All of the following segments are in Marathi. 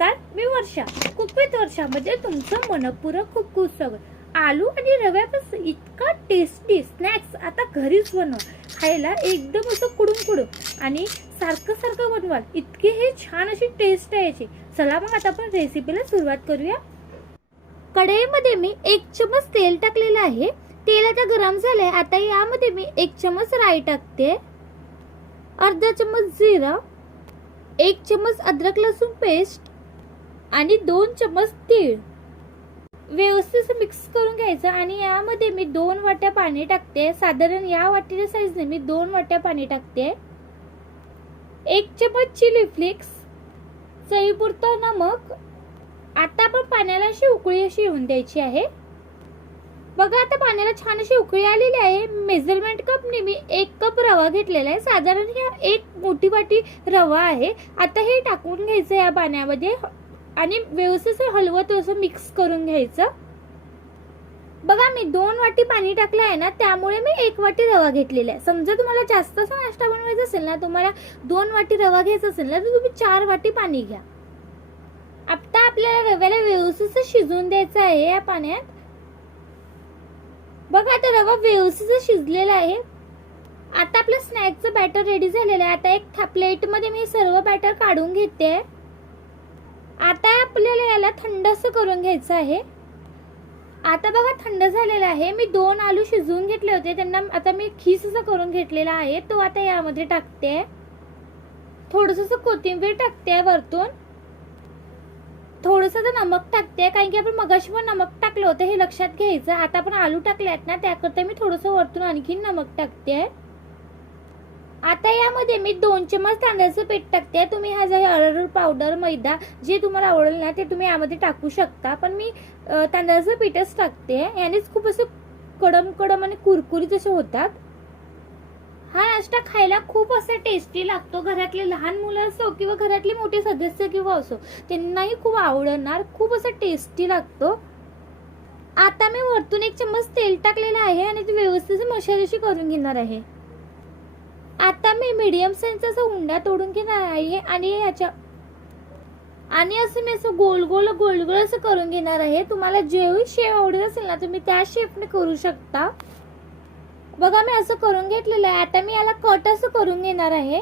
नमस्कार मी वर्षा. कुकवित म्हणजे तुमचं मनपूर्वक खूप खूप स्वागत. आलू आणि रव्यापासून इतका टेस्टी स्नॅक्स आता घरीच बनवा. खायला एकदम असं कुडून कुडून आणि सारखं सारखं बनवाल. इतकी हे छान अशी टेस्ट आहे याची. चला मग आता आपण रेसिपीला सुरुवात करूया. कढईमध्ये मी एक चमच तेल टाकलेलं आहे. तेल आता गरम झालंय. आता यामध्ये मी एक चमच राई टाकते. अर्धा चमच जिरा. एक चमच अद्रक लसूण पेस्ट आणि दोन चमच तीळ. व्यवस्थित मिक्स करून घ्यायचं आणि यामध्ये मी दोन वाट्या पाणी टाकते. साधारण या वाटीच्या साईजने मी दोन वाट्या पाणी टाकते. एक चमच चिली फ्लेक्स चवीपुरतं नमक. आता आपण पाण्याला अशी उकळी अशी येऊन द्यायची आहे. बघा आता पाण्याला छान अशी उकळी आलेली आहे. मेजरमेंट कपने मी एक कप रवा घेतलेला आहे. साधारण ह्या एक मोठी वाटी रवा आहे. आता हे टाकून घ्यायचं या पाण्यामध्ये. आणि व्यवस्थित हलवत असं मिक्स करून घ्यायचं. बघा मी दोन वाटी पाणी टाकलं आहे ना त्यामुळे मी एक वाटी रवा घेतलेला आहे. समजा तुम्हाला जास्त असा नाश्ता बनवायचा असेल ना तुम्हाला दोन वाटी रवा घ्यायचा असेल ना तर तुम्ही चार वाटी पाणी घ्या. आता आपल्याला रव्याला व्यवस्थित शिजून शिजवून द्यायचं आहे या पाण्यात. बघा आता रवा व्यवस्थित शिजलेला आहे. आता आपलं स्नॅकचं बॅटर रेडी झालेलं आहे. आता एक प्लेटमध्ये मी सर्व बॅटर काढून घेते. आता आपल्याला याला थंड असं करून घ्यायचं आहे. आता बघा थंड झालेला आहे. मी दोन आलू शिजवून घेतले होते. त्यांना आता मी खीस असं करून घेतलेला आहे. तो आता यामध्ये टाकते. थोडंसं कोथिंबीर टाकते वरतून. थोडस नमक टाकते कारण की आपण मगाशी पण नमक टाकलं होतं हे लक्षात घ्यायचं. आता आपण आलू टाकले आहेत ना त्याकरता मी थोडंसं वरतून आणखीन नमक टाकते. आता यामध्ये मी दोन चमच तांदळाचं पीठ टाकते. तुम्ही हा जे अररूट पावडर मैदा जे तुम्हाला आवडेल ना ते तुम्ही यामध्ये टाकू शकता. पण मी तांदळाचं पीठच टाकते. यानेच खूप असं कडम कडम आणि कुरकुरीत असे होतात. हा नाश्ता खायला खूप असा टेस्टी लागतो. घरातले लहान मुलं असो किंवा घरातले मोठे सदस्य किंवा असो त्यांनाही खूप आवडणार खूप असं टेस्टी लागतो. आता मी वरतून एक चम्मच तेल टाकलेलं आहे आणि ते व्यवस्थित मशाज अशी करून घेणार आहे. आता मी मीडियम साईजचा असा तोडून घेणार आहे आणि याच्या आणि असं मी असं गोल गोल गोल गोल असं करून घेणार आहे. तुम्हाला जेवढी शेप आवडत असेल ना तुम्ही त्या शेपने करू शकता. बघा मी असं करून घेतलेलं आहे. आता मी याला कट असं करून घेणार आहे.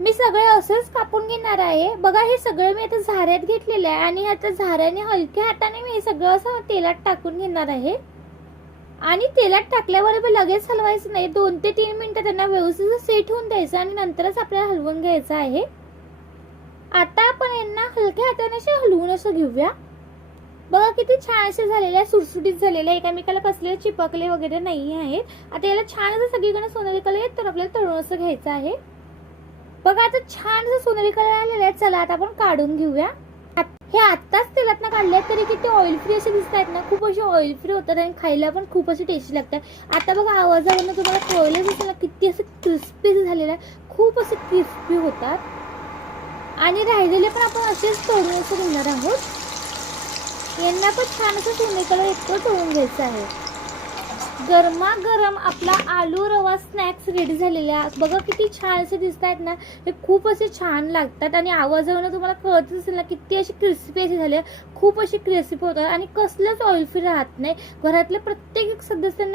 मी सगळे असंच कापून घेणार आहे. बघा हे सगळं मी आता झाऱ्यात घेतलेलं आहे आणि आता झाऱ्याने हलक्या हाताने मी हे सगळं असं तेलात टाकून घेणार आहे. आणि तेलात टाकल्यावर लगेच हलवायचं नाही. दोन ते तीन मिनिटं त्यांना व्यवस्थित सेट होऊन द्यायचं आणि नंतरच आपल्याला हलवून घ्यायचं आहे. आता आपण यांना हलक्या हाताने असे हलवून असं घेऊया. बघा किती छान असे झालेले आहे सुटसुटीत झालेले आहे एकामेकाला कसले चिपकले वगैरे नाही आहेत. आता याला छान असं सगळीकडे सोनेरी कलर आहेत तर आपल्याला तळून असं घ्यायचं आहे. बघा आता छान असं सोनेरी कलर आलेला आहे चला आता आपण काढून घेऊया. हे आत्ताच तेलात ना काढले तरी किती ऑइल फ्री असे दिसत आहेत ना. खूप असे ऑइल फ्री होतात आणि खायला पण खूप असे टेस्टी लागतात. आता बघा आवाजावरनं तुम्हाला कळलं दिसेल ना किती असं क्रिस्पी झालेलं आहे. खूप असे क्रिस्पी होतात. आणि राहिलेले पण आपण असेच तळून असं घेणार आहोत. यांना पण छान असं सोने कलर इतकं तळून घ्यायचं आहे. गरमागरम आपला आलू रवा स्नॅक्स रेडी झालेले आहे बघा किती छान असे दिसत आहेत ना. हे खूप असे छान लागतात आणि आवाजावरून तुम्हाला कळत असेल ना किती असे क्रिस्पी असे झाले खूप असे क्रिस्पी होतात आणि कसलंच ऑइल फ्री राहत नाही. घरातले प्रत्येक एक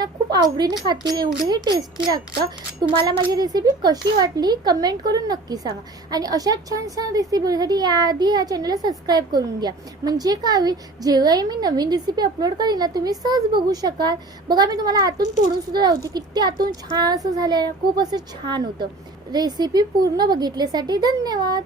सदस्यांना खूप आवडीने खातील एवढेही टेस्टी लागतं. तुम्हाला माझी रेसिपी कशी वाटली कमेंट करून नक्की सांगा. आणि अशाच छान छान रेसिपीसाठी याआधी या चॅनलला सबस्क्राईब करून घ्या. म्हणजे काय होईल जेव्हाही मी नवीन रेसिपी अपलोड करीन ना तुम्ही सहज बघू शकाल. बघा मी तुम्हाला आतून तोडून सुद्धा लावते किती आतून छान असं झालं खूप असं छान होतं. रेसिपी पूर्ण बघितल्यासाठी धन्यवाद.